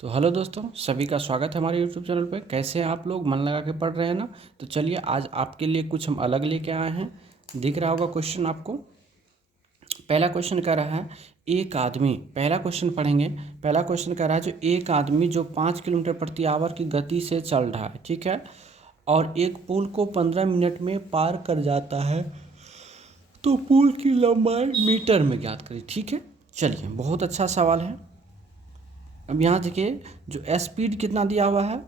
तो हेलो दोस्तों, सभी का स्वागत है हमारे यूट्यूब चैनल पे। कैसे हैं आप लोग? मन लगा के पढ़ रहे हैं ना? तो चलिए आज आपके लिए कुछ हम अलग लेके आए हैं। दिख रहा होगा क्वेश्चन आपको। पहला क्वेश्चन कह रहा है एक आदमी, पहला क्वेश्चन पढ़ेंगे। पहला क्वेश्चन कह रहा है जो एक आदमी जो 5 किलोमीटर प्रति आवर की गति से चल रहा है, ठीक है, और एक पुल को 15 मिनट में पार कर जाता है, तो पुल की लंबाई मीटर में ज्ञात करिए। ठीक है, चलिए, बहुत अच्छा सवाल है। अब यहाँ देखिए, जो स्पीड कितना दिया हुआ है,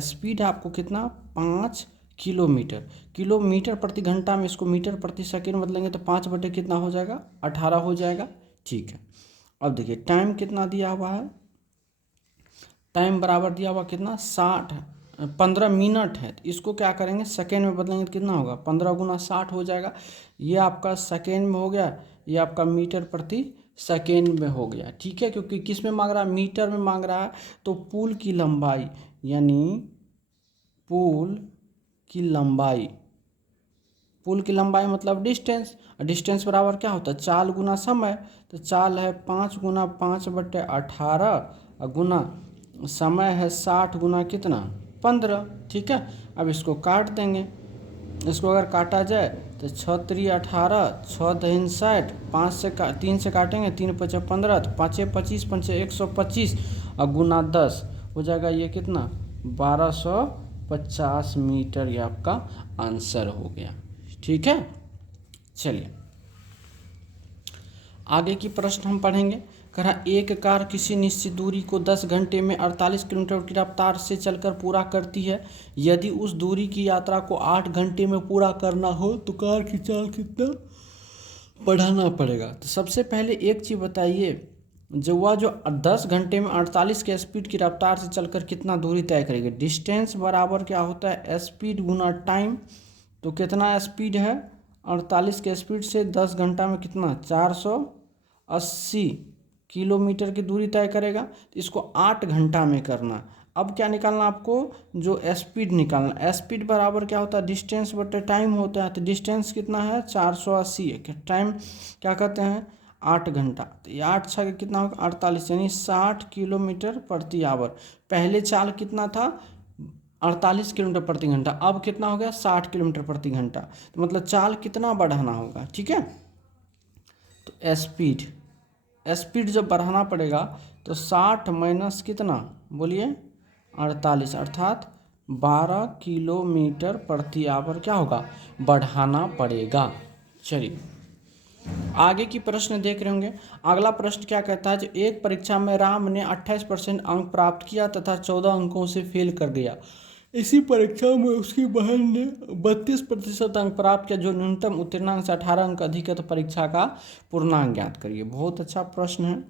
स्पीड है आपको कितना, 5 किलोमीटर। किलोमीटर प्रति घंटा में इसको मीटर प्रति सेकंड बदलेंगे तो 5 बटे कितना हो जाएगा, 18 हो जाएगा। ठीक है, अब देखिए टाइम कितना दिया हुआ है, टाइम बराबर दिया हुआ कितना, 15 मिनट है। तो इसको क्या करेंगे, सेकेंड में बदलेंगे तो कितना होगा, 15 × 60 हो जाएगा। ये आपका सेकेंड में हो गया, ये आपका मीटर प्रति सेकेंड में हो गया। ठीक है, क्योंकि किस में मांग रहा है, मीटर में मांग रहा है। तो पुल की लंबाई, यानी पुल की लंबाई, पुल की लंबाई मतलब डिस्टेंस। डिस्टेंस बराबर क्या होता है, चाल गुना समय। तो चाल है 5 × 5/18 और गुना समय है 60 गुना कितना, 15। ठीक है, अब इसको काट देंगे। इसको अगर काटा जाए तो 6×3=18, 6×3=60, 3 से काटेंगे, 3×5=15, तो 5×5=25, 5×1=125 और गुना 10 हो जाएगा। ये कितना, 1250 मीटर। ये आपका आंसर हो गया। ठीक है, चलिए आगे की प्रश्न हम पढ़ेंगे। कह रहा एक कार किसी निश्चित दूरी को 10 घंटे में 48 किलोमीटर की रफ्तार से चलकर पूरा करती है। यदि उस दूरी की यात्रा को 8 घंटे में पूरा करना हो तो कार की चाल कितना बढ़ाना पड़ेगा। तो सबसे पहले एक चीज़ बताइए, जो 10 घंटे में 48 के स्पीड की रफ्तार से चलकर कितना दूरी तय करेगी। डिस्टेंस बराबर क्या होता है, स्पीड गुना टाइम। तो कितना स्पीड है, 48 के स्पीड से 10 घंटा में कितना, 480 किलोमीटर की दूरी तय करेगा। तो इसको 8 घंटा में करना। अब क्या निकालना आपको, जो स्पीड निकालना। स्पीड बराबर क्या होता है, डिस्टेंस बटे टाइम होता है। तो डिस्टेंस कितना है, 480 है। टाइम क्या कहते हैं, 8 घंटा। तो ये 8 छः कितना होगा, 48, यानी 60 किलोमीटर प्रति आवर। पहले चाल कितना था, 48 किलोमीटर प्रति घंटा, अब कितना हो गया, 60 किलोमीटर प्रति घंटा। तो मतलब चाल कितना बढ़ाना होगा। ठीक है, तो स्पीड जब बढ़ाना पड़ेगा तो 60 माइनस कितना, बोलिए 48, अर्थात 12 किलोमीटर प्रति आवर क्या होगा, बढ़ाना पड़ेगा। चलिए आगे की प्रश्न देख रहे होंगे। अगला प्रश्न क्या कहता है, जो एक परीक्षा में राम ने 28% अंक प्राप्त किया तथा 14 अंकों से फेल कर गया। इसी परीक्षा में उसकी बहन ने 32% अंक प्राप्त किया, जो न्यूनतम उत्तीर्णांक से 18 अंक अधिक है। तो परीक्षा का पूर्णांक ज्ञात करिए। बहुत अच्छा प्रश्न है।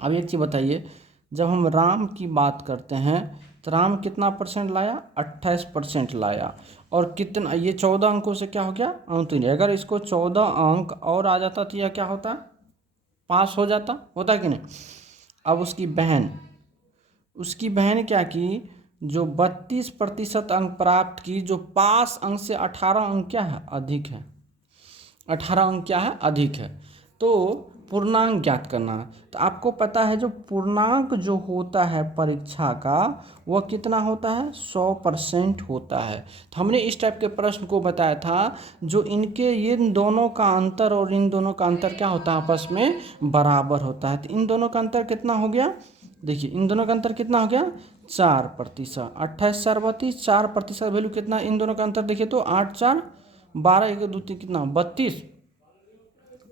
अब एक चीज़ बताइए, जब हम राम की बात करते हैं तो राम कितना परसेंट लाया, 28% लाया। और कितना, ये 14 अंकों से क्या हो गया, उत्तीर्ण। अगर इसको 14 अंक और आ जाता तो यह क्या होता, पास हो जाता, होता कि नहीं। अब उसकी बहन क्या की, जो 32% अंक प्राप्त की, जो पास अंक से 18 अंक क्या है, अधिक है। 18 अंक क्या है, अधिक है। तो पूर्णांक ज्ञात करना है। तो आपको पता है जो पूर्णांक जो होता है परीक्षा का, वह कितना होता है, 100% होता है। तो हमने इस टाइप के प्रश्न को बताया था, जो इनके इन दोनों का अंतर और इन दोनों का अंतर क्या होता है, आपस में बराबर होता है। तो इन दोनों का अंतर कितना हो गया, देखिए इन दोनों का अंतर कितना हो गया, 4%। 28 4 32, 4% वैल्यू कितना, इन दोनों का अंतर देखिए तो 8 4 12, 1 2 3 कितना, 32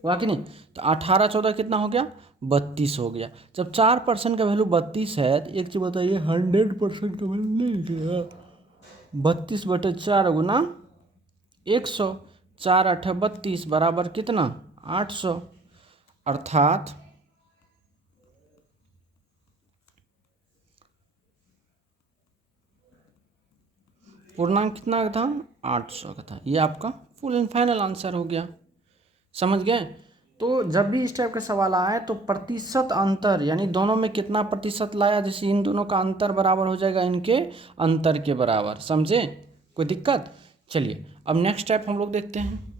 हुआ कि नहीं। तो 18 14 कितना हो गया, 32 हो गया। जब 4% का वैल्यू 32 है तो एक चीज़ बताइए, 100% का वैल्यू नहीं गया। 32/4 गुना 100, 4 8 32 बराबर कितना, 800। अर्थात पूर्णांक कितना का था, 800 का था। ये आपका फुल एंड फाइनल आंसर हो गया। समझ गए। तो जब भी इस टाइप का सवाल आए तो प्रतिशत अंतर, यानी दोनों में कितना प्रतिशत लाया, जैसे इन दोनों का अंतर बराबर हो जाएगा इनके अंतर के बराबर। समझे, कोई दिक्कत। चलिए अब नेक्स्ट स्टेप हम लोग देखते हैं।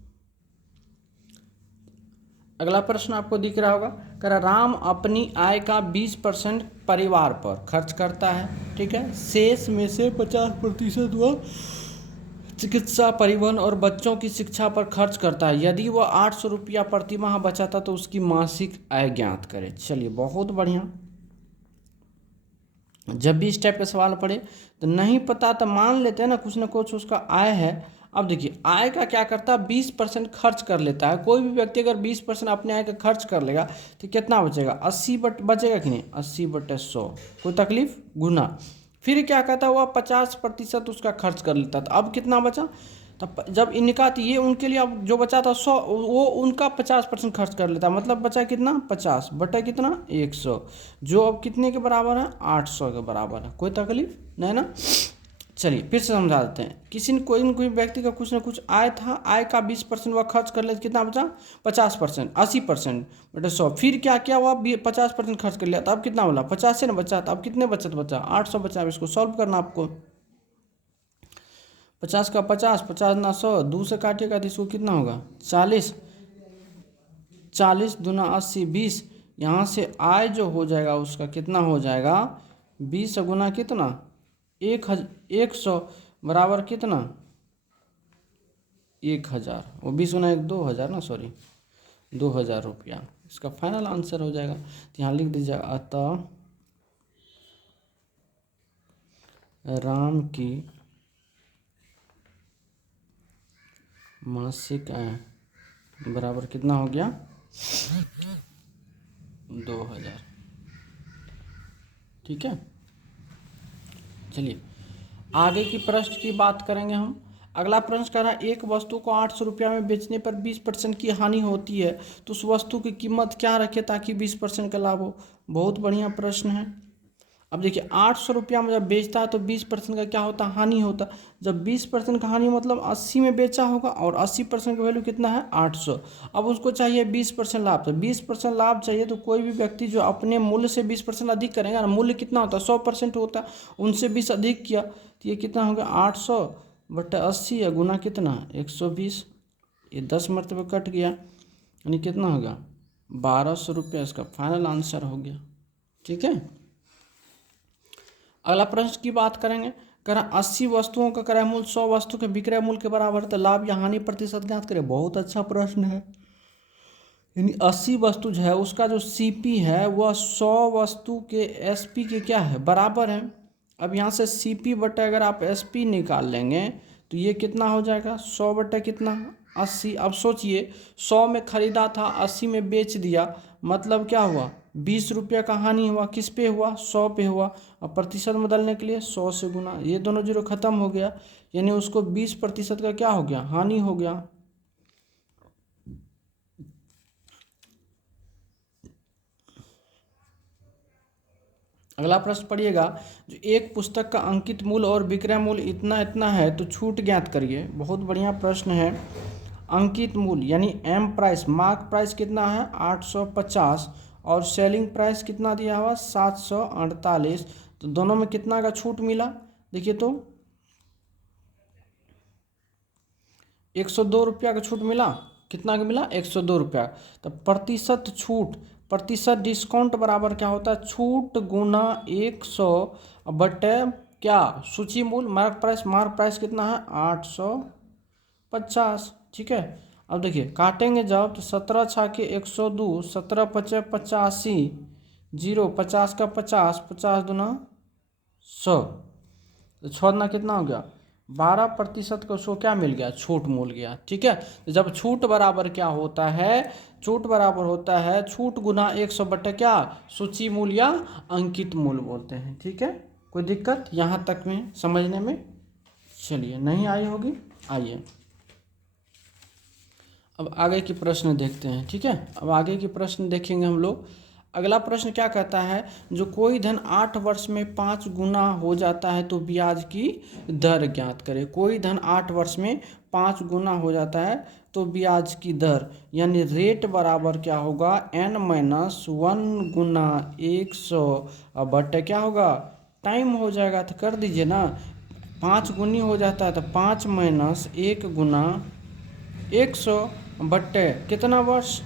अगला प्रश्न आपको दिख रहा होगा, कह रहा राम अपनी आय का 20% परिवार पर खर्च करता है, ठीक है, शेष में से 50% वह चिकित्सा, परिवहन और बच्चों की शिक्षा पर खर्च करता है। यदि वह 800 रुपया प्रति माह बचाता तो उसकी मासिक आय ज्ञात करें। चलिए बहुत बढ़िया। जब भी इस टाइप के सवाल पड़े तो नहीं पता तो मान लेते हैं ना कुछ उसका आय है। अब देखिए आय का क्या करता है, 20% खर्च कर लेता है। कोई भी व्यक्ति अगर 20% अपने आय का खर्च कर लेगा तो कितना बचेगा, 80 बचेगा कि नहीं, 80/100, कोई तकलीफ, गुना। फिर क्या कहता है, वह 50% उसका खर्च कर लेता था। अब कितना बचा, तब जब इनका तो ये उनके लिए अब जो बचा था 100, वो उनका 50% खर्च कर लेता, मतलब बचा कितना, 50 बटा कितना, 100, जो अब कितने के बराबर है, 800 के बराबर है। कोई तकलीफ नहीं ना। चलिए फिर से समझा देते हैं। किसी न कोई व्यक्ति का कुछ ना कुछ आय था, आय का 20% वह खर्च कर ले, कितना बचा, 50%, 80% बटे 100। फिर क्या किया, वह 50% खर्च कर लिया, तो अब कितना बोला, 50 से ना बचा, तो अब कितने बचा 800 बचा। अब इसको सॉल्व करना आपको। 50 का 50, 50 ना 100, 2 से काटिएगा तो इसको कितना होगा, 40, 40 दूना 80, 20। यहाँ से आय जो हो जाएगा उसका कितना हो जाएगा, 20 गुना कितना, 100 बराबर कितना, 1000। वो 20 गुना 1, 2000 ना, सॉरी 2000 रुपया इसका फाइनल आंसर हो जाएगा। तो यहाँ लिख दीजिएगा, अतः राम की मासिक आय बराबर कितना हो गया, 2000। ठीक है। चलिए आगे की प्रश्न की बात करेंगे हम। अगला प्रश्न कह रहा है, एक वस्तु को 800 रुपया में बेचने पर 20% की हानि होती है, तो उस वस्तु की कीमत क्या रखे ताकि 20% का लाभ हो। बहुत बढ़िया प्रश्न है। अब देखिए 800 रुपया में जब बेचता है तो 20% का क्या होता है, हानि होता है। जब 20% का हानि मतलब 80 में बेचा होगा और 80% का वैल्यू कितना है, 800। अब उसको चाहिए 20% लाभ, तो 20% लाभ चाहिए तो कोई भी व्यक्ति जो अपने मूल्य से 20% अधिक करेगा ना, मूल्य कितना होता है, 100% होता है, उनसे 20 अधिक किया तो ये कितना हो गया, 800 बटा 80 या गुना कितना, 120। ये 10 मरतबे कट गया, यानी कितना हो गया, 1200 रुपया इसका फाइनल आंसर हो गया। ठीक है। अगला प्रश्न की बात करेंगे, कह रहा 80 वस्तुओं का क्रय मूल्य 100 वस्तु के विक्रय मूल्य के बराबर है, तो लाभ या हानि प्रतिशत ज्ञात करें। बहुत अच्छा प्रश्न है। यानी 80 वस्तु जो है उसका जो सीपी है वह 100 वस्तु के एसपी के क्या है, बराबर है। अब यहाँ से सीपी बटे अगर आप एसपी निकाल लेंगे तो ये कितना हो जाएगा, 100 बटे कितना, 80। अब सोचिए 100 में खरीदा था, 80 में बेच दिया, मतलब क्या हुआ, 20 रुपया का हानि हुआ। किस पे हुआ, 100 पे हुआ। अब प्रतिशत बदलने के लिए 100 से गुना, ये दोनों जीरो खत्म हो गया, यानी उसको 20% का क्या हो गया, हानि हो गया। अगला प्रश्न पढ़िएगा, जो एक पुस्तक का अंकित मूल्य और विक्रय मूल्य इतना इतना है तो छूट ज्ञात करिए। बहुत बढ़िया प्रश्न है। अंकित मूल्य यानी एम प्राइस, मार्क प्राइस कितना है, 850, और सेलिंग प्राइस कितना दिया हुआ, 748। तो दोनों में कितना का छूट मिला, देखिए तो 102 रुपया का छूट मिला। कितना का मिला, 102 रुपया। तो प्रतिशत छूट, प्रतिशत डिस्काउंट बराबर क्या होता है, छूट गुना 100 बटे क्या, सूची मूल्य, मार्क प्राइस कितना है, 850। ठीक है। अब देखिए काटेंगे जब तो 17 छाके 102, 17 पचे 85, 0 50 का 50, 50 दूना 100, तो छोड़ना कितना हो गया, 12% को उसको क्या मिल गया, छूट मिल गया। ठीक है। तो जब छूट बराबर क्या होता है, छूट बराबर होता है छूट गुना 100 बटे क्या, सूची मूल्य या अंकित मूल्य बोलते हैं। ठीक है। कोई दिक्कत यहाँ तक में समझने में, चलिए नहीं आई होगी, आइए अब आगे की प्रश्न देखते हैं। ठीक है। अब आगे की प्रश्न देखेंगे हम लोग। अगला प्रश्न क्या कहता है, जो कोई धन 8 वर्ष में 5 गुना हो जाता है तो ब्याज की दर ज्ञात करें। कोई धन 8 वर्ष में 5 गुना हो जाता है तो ब्याज की दर यानी रेट बराबर क्या होगा, n-1 गुना 100 बटे क्या होगा, टाइम हो जाएगा तो कर दीजिए ना, 5 गुनी हो जाता है तो 5 - 1 गुना 100 बट्टे कितना वर्ष,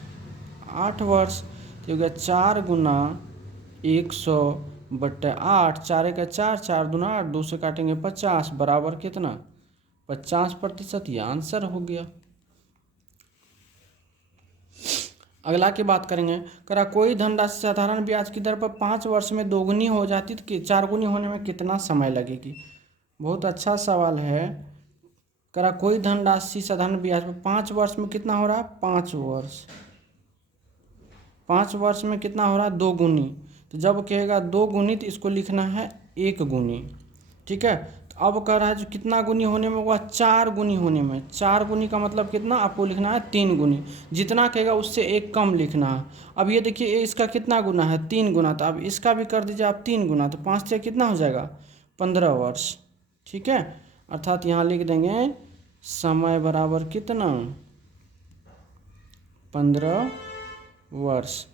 8 वर्ष। तो हो गया 4 गुना 100/8, 4 का 4, 4 दूना 8, 2 से काटेंगे 50 बराबर कितना 50%। ये आंसर हो गया। अगला की बात करेंगे, करा कोई धनराशि साधारण ब्याज की दर पर 5 वर्ष में दोगुनी हो जाती तो 4 गुनी होने में कितना समय लगेगी। बहुत अच्छा सवाल है। करा कोई धनराशि साधारण ब्याज पर 5 वर्ष में कितना हो रहा है 5 वर्ष, 5 वर्ष में कितना हो रहा है 2 गुनी। तो जब कहेगा 2 गुनी तो इसको लिखना है 1 गुनी। ठीक है, तो अब कह रहा है जो कितना गुनी होने में हुआ 4 गुनी होने में। 4 गुनी का मतलब कितना आपको लिखना है 3 गुनी। जितना कहेगा उससे एक कम लिखना है। अब ये देखिए ये इसका कितना गुना है 3 गुना, तो अब इसका भी कर दीजिए आप 3 गुना, तो 5 से कितना हो जाएगा 15 वर्ष। ठीक है, अर्थात यहाँ लिख देंगे समय बराबर कितना 15 वर्ष।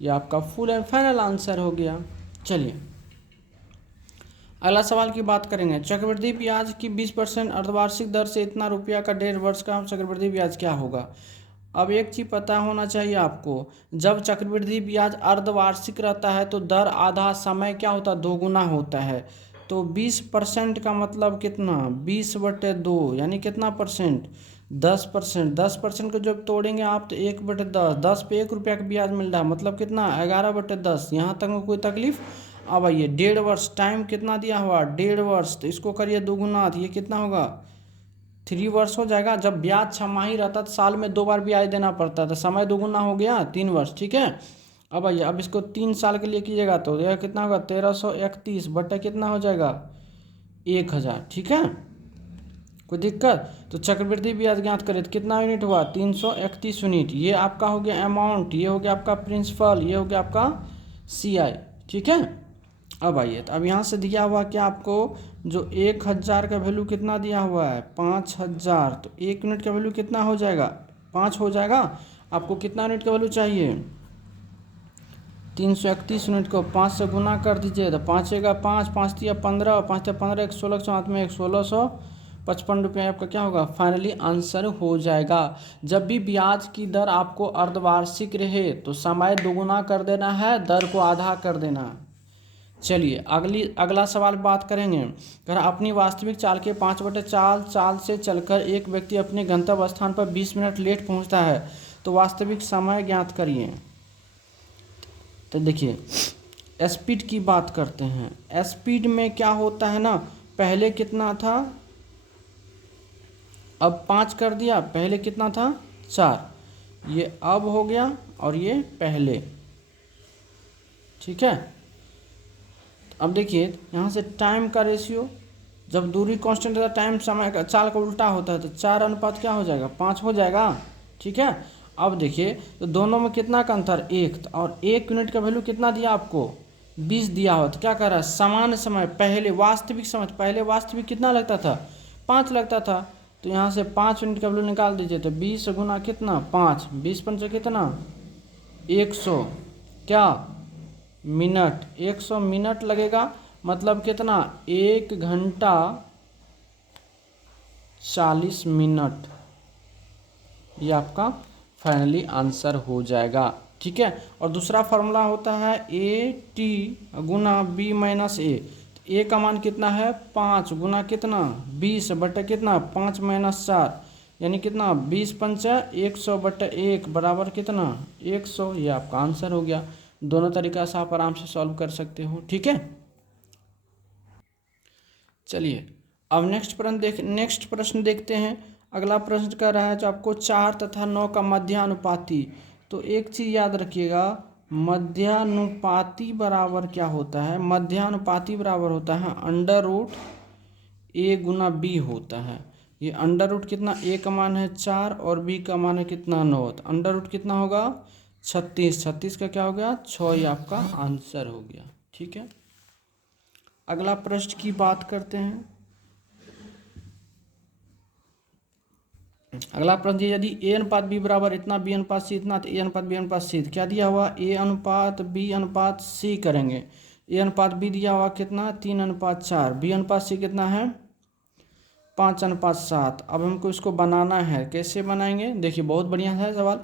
ये आपका फुल एंड फाइनल आंसर हो गया। चलिए अगला सवाल की बात करेंगे, चक्रवृद्धि ब्याज की 20% अर्धवार्षिक दर से इतना रुपया का 1.5 वर्ष का चक्रवृद्धि ब्याज क्या होगा। अब एक चीज़ पता होना चाहिए आपको, जब चक्रवृद्धि ब्याज अर्धवार्षिक रहता है तो दर आधा, समय क्या होता है 2 गुना होता है। तो 20% का मतलब कितना 20/2 यानी कितना परसेंट 10%। 10% को जब तोड़ेंगे आप तो 1/10, 10 पे 1 रुपया का ब्याज मिल रहा है, मतलब कितना 11/10। यहाँ तक में कोई तकलीफ। अब आइए 1.5 वर्ष, टाइम कितना दिया हुआ 1.5 वर्ष, तो इसको करिए 2 गुना, तो ये कितना होगा 3 वर्ष हो जाएगा। जब ब्याज छमाही रहता तो साल में 2 बार ब्याज देना पड़ता था, समय 2 गुना हो गया 3 वर्ष। ठीक है, अब आइए अब इसको 3 साल के लिए कीजिएगा तो यह कितना होगा 1331 बटा कितना हो जाएगा 1000। ठीक है, कोई दिक्कत। तो चक्रवृद्धि ब्याज ज्ञात करें तो कितना यूनिट हुआ 331 यूनिट। ये आपका हो गया अमाउंट, ये हो गया आपका प्रिंसिपल, ये हो गया आपका CI। ठीक है, अब आइए तो अब यहाँ से दिया हुआ क्या आपको जो 1000 का वैल्यू कितना दिया हुआ है 5000, तो 1 यूनिट का वैल्यू कितना हो जाएगा 5 हो जाएगा। आपको कितना यूनिट का वैल्यू चाहिए 331 यूनिट को 5 से गुना कर दीजिए, तो 5 का 5, 5 तिया 15, 5 तिया 15, 1600 हाथ में 1655 रुपये आपका क्या होगा फाइनली आंसर हो जाएगा। जब भी ब्याज की दर आपको अर्धवार्षिक रहे तो समय दोगुना कर देना है, दर को आधा कर देना। चलिए अगला सवाल बात करेंगे, अगर अपनी वास्तविक चाल के 5/4 चाल से चलकर एक व्यक्ति अपने गंतव्य स्थान पर 20 मिनट लेट पहुंचता है तो वास्तविक समय ज्ञात करिए। तो देखिए स्पीड की बात करते हैं। स्पीड में क्या होता है ना, पहले कितना था अब 5 कर दिया, पहले कितना था 4, ये अब हो गया और ये पहले। ठीक है, अब देखिए यहाँ से टाइम का रेशियो, जब दूरी कांस्टेंट रहता टाइम समय का चाल का उल्टा होता है तो 4 अनुपात क्या हो जाएगा 5 हो जाएगा। ठीक है, अब देखिए तो दोनों में कितना का अंतर 1, और 1 यूनिट का वैल्यू कितना दिया आपको 20 दिया हो, तो क्या कर रहा है समान समय पहले वास्तविक समय, पहले वास्तविक कितना लगता था 5 लगता था, तो यहाँ से 5 यूनिट का वैल्यू निकाल दीजिए, तो 20 गुना कितना 5, 20 पंचे कितना 100 क्या मिनट, 100 मिनट लगेगा, मतलब कितना 1 घंटा 40 मिनट। ये आपका फाइनली आंसर हो जाएगा। ठीक है, और दूसरा फार्मूला होता है AT Guna B minus A। A का मान कितना है 5 गुना कितना 20 बटे कितना 5 माइनस 4, यानी कितना 20 पंचा 100 बटे 1 बराबर कितना 100। ये आपका आंसर हो गया। दोनों तरीका से आप आराम से सॉल्व कर सकते हो। ठीक है, चलिए अब नेक्स्ट प्रश्न देखते हैं। अगला प्रश्न कर रहा है जो आपको 4 तथा 9 का मध्यानुपाती। तो एक चीज़ याद रखिएगा, मध्यानुपाती बराबर क्या होता है, मध्यानुपाती बराबर होता है √A गुना B होता है। ये अंडर कितना A का मान है 4 और B का मान है कितना 9, तो अंडर कितना होगा 36, 36 का क्या हो गया 6, ये आपका आंसर हो गया। ठीक है, अगला प्रश्न की बात करते हैं। अगला प्रश्न यदि A अनुपात B बराबर इतना, B अनुपात C इतना, तो A अनुपात B अनुपात C क्या दिया हुआ A अनुपात B अनुपात C करेंगे। A अनुपात B दिया हुआ कितना 3:4, B अनुपात C कितना है 5:7। अब हमको इसको बनाना है, कैसे बनाएंगे देखिए बहुत बढ़िया है सवाल।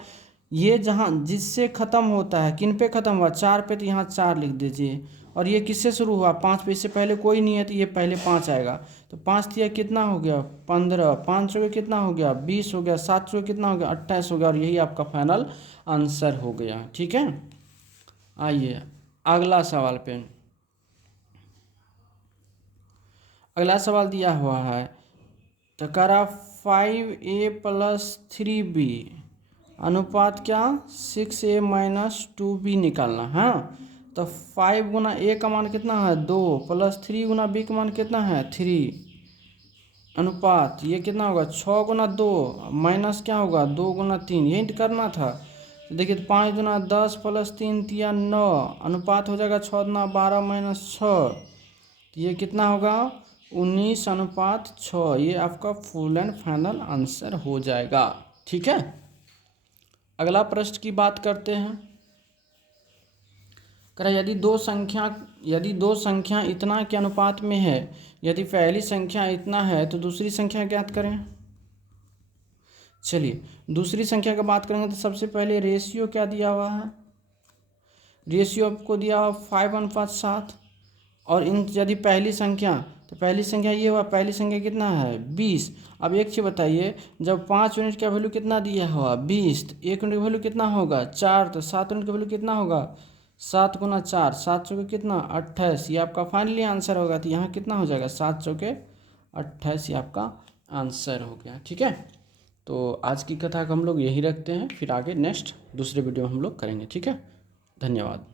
ये जहाँ जिससे ख़त्म होता है, किन पे ख़त्म हुआ, 4 पे, तो यहाँ 4 लिख दीजिए। और ये किससे शुरू हुआ, 5 पे, इससे पहले कोई नहीं है तो ये पहले 5 आएगा। तो 5 दिया कितना हो गया, 15, 5 सौ कितना हो गया, 20 हो गया, 7 सौ कितना हो गया, 28 हो गया। और यही आपका फाइनल आंसर हो गया। ठीक है, आइए अगला सवाल पे। अगला सवाल दिया हुआ है, तो करा 5a + 3b अनुपात क्या, 6a - 2b निकालना है। हाँ, तो 5 गुना a का मान कितना है 2, प्लस 3 गुना b का मान कितना है 3, अनुपात ये कितना होगा 6 गुना 2 माइनस क्या होगा 2 गुना 3, यही करना था। तो देखिए 5 गुना 10 प्लस 3 तिया 9, अनुपात हो जाएगा 6 गुना 12 माइनस 6, तो ये कितना होगा 19:6। ये आपका फुल एंड फाइनल आंसर हो जाएगा। ठीक है, अगला प्रश्न की बात करते हैं। कह रहा यदि दो संख्या इतना के अनुपात में है, यदि पहली संख्या इतना है तो दूसरी संख्या ज्ञात करें। चलिए दूसरी संख्या की बात करेंगे तो सबसे पहले रेशियो क्या दिया हुआ है, रेशियो आपको दिया हुआ 5:7। और इन यदि पहली संख्या, तो पहली संख्या ये हुआ, पहली संख्या कितना है 20। अब एक चीज़ बताइए, जब 5 यूनिट का वैल्यू कितना दिया हुआ 20, तो 1 यूनिट का वैल्यू कितना होगा 4, तो 7 यूनिट का वैल्यू कितना होगा 7 गुना 4, 7 चौके कितना 28। ये आपका फाइनली आंसर होगा। तो यहाँ कितना हो जाएगा 7 चौके 28, ये आपका आंसर हो गया। ठीक है, तो आज की कथा को हम लोग यही रखते हैं, फिर आगे नेक्स्ट दूसरे वीडियो में हम लोग करेंगे। ठीक है, धन्यवाद।